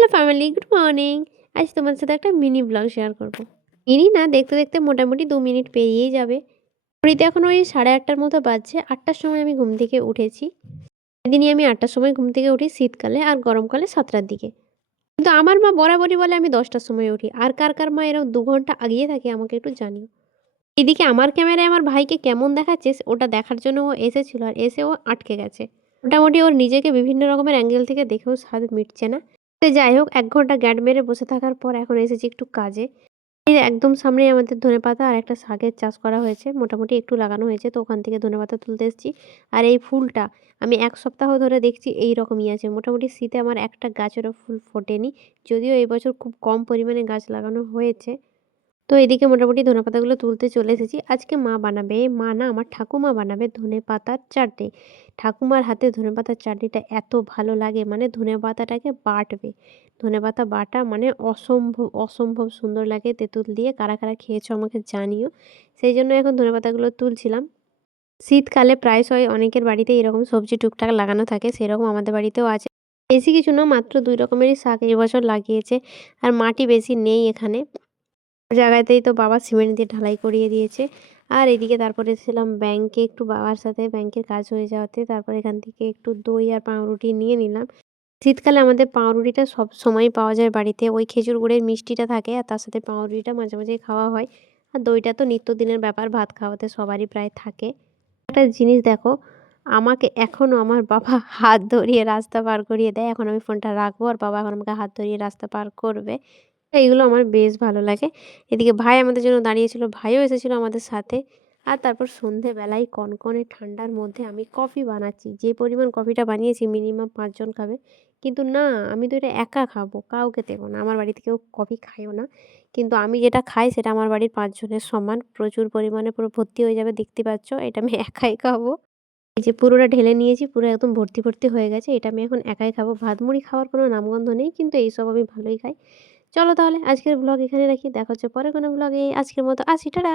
Hello family, good morning. আজ তোমার সাথে একটা মিনি ব্লগ শেয়ার করব। মিনি না, দেখতে দেখতে মোটামুটি 2 মিনিট পেরিয়েই যাবে। ঘড়িতে এখন ওই 8:30টার মতো বাজছে। 8টার সময় আমি ঘুম থেকে উঠেছি। এদিনই আমি 8টার সময় ঘুম থেকে উঠি, শীতকালে আর গরমকালে 7টার দিকে। কিন্তু আমার মা বরাবরই বলে আমি 10টার সময় উঠি। আর কার কার মা এরকম 2 ঘন্টা আগিয়ে থাকে আমাকে একটু জানিও। এদিকে আমার ক্যামেরায় আমার ভাইকে কেমন দেখাচ্ছে ওটা দেখার জন্য ও এসেছিল, আর এসে ও আটকে গেছে। মোটামুটি ওর নিজেকে বিভিন্ন রকমের অ্যাঙ্গেল থেকে দেখেও স্বাদ মিটছে না। তো যাই হোক, 1 ঘন্টা গ্যাড মেরে বসে থাকার পর এখন এসেছি একটু কাজে। এর একদম সামনেই আমাদের ধনেপাতা আর একটা শাকের চাষ করা হয়েছে। মোটামুটি একটু লাগানো হয়েছে, তো ওখান থেকে ধনেপাতা তুলতে এসেছি। আর এই ফুলটা আমি 1 সপ্তাহ ধরে দেখছি এইরকমই আছে। মোটামুটি শীতে আমার একটা গাছেরও ফুল ফোটেনি। যদিও এই বছর খুব কম পরিমাণে গাছ লাগানো হয়েছে। তো এদিকে মোটামুটি ধনেপাতাগুলো তুলতে চলে এসেছি। আজকে মা বানাবে, মা না আমার ঠাকুমা বানাবে ধনেপাতার চাটনি। ঠাকুমার হাতে ধনেপাতার চাটনিটা এত ভালো লাগে, মানে ধনেপাতাটাকে বাটবে। ধনেপাতা বাটা মানে অসম্ভব, অসম্ভব সুন্দর লাগে তেঁতুল দিয়ে। কারা, কারা খেয়েছো আমাকে জানিও। সেই জন্য এখন ধনেপাতাগুলো তুলছিলাম। শীতকালে প্রায়শই অনেকের বাড়িতে এরকম সবজি টুকটাক লাগানো থাকে, সেরকম আমাদের বাড়িতেও আছে। বেশি কিছু না, মাত্র 2 রকমেরই শাক এবছর লাগিয়েছে। আর মাটি বেশি নেই এখানে। জায়গাতেই তো বাবা সিমেন্ট দিয়ে ঢালাই করিয়ে দিয়েছে। আর এদিকে তারপরে এসেছিলাম ব্যাংকে একটু বাবার সাথে, ব্যাংকের কাজ হয়ে যাওয়াতে তারপর এখান থেকে একটু দই আর পাউরুটি নিয়ে নিলাম। শীতকালে আমাদের পাউরুটিটা সবসময়ই পাওয়া যায় বাড়িতে। ওই খেজুর গুড়ের মিষ্টিটা থাকে আর তার সাথে পাউরুটিটা মাঝে মাঝেই খাওয়া হয়। আর দইটা তো নিত্যদিনের ব্যাপার, ভাত খাওয়াতে সবারই প্রায় থাকে। একটা জিনিস দেখো, আমাকে এখনও আমার বাবা হাত ধরিয়ে রাস্তা পার করিয়ে দেয়। এখন আমি ফোনটা রাখবো আর বাবা এখন আমাকে হাত ধরিয়ে রাস্তা পার করবে। এগুলো আমার বেশ ভালো লাগে। এদিকে ভাই আমাদের জন্য দাঁড়িয়েছিল, ভাইও এসেছিল আমাদের সাথে। আর তারপর সন্ধেবেলায় কনকনে ঠান্ডার মধ্যে আমি কফি বানাচ্ছি। যে পরিমাণ কফিটা বানিয়েছি মিনিমাম 5 জন খাবে। কিন্তু না, আমি তো এটা একা খাবো, কাউকে দেবো না। আমার বাড়িতে কেউ কফি খায়ও না। কিন্তু আমি যেটা খাই সেটা আমার বাড়ির 5 জনের সমান। প্রচুর পরিমাণে পুরো ভর্তি হয়ে যাবে, দেখতে পাচ্ছ। এটা আমি একাই খাবো। এই যে পুরোটা ঢেলে নিয়েছি, পুরো একদম ভর্তি, ভর্তি হয়ে গেছে। এটা আমি এখন একাই খাবো। ভাত মুড়ি খাওয়ার কোনো নামগন্ধ নেই, কিন্তু এইসব আমি ভালোই খাই। চলো তাহলে আজকের ব্লগ এখানে রাখি। দেখা হচ্ছে পরে কোনো ব্লগে। আজকের মতো আসি, টাটা।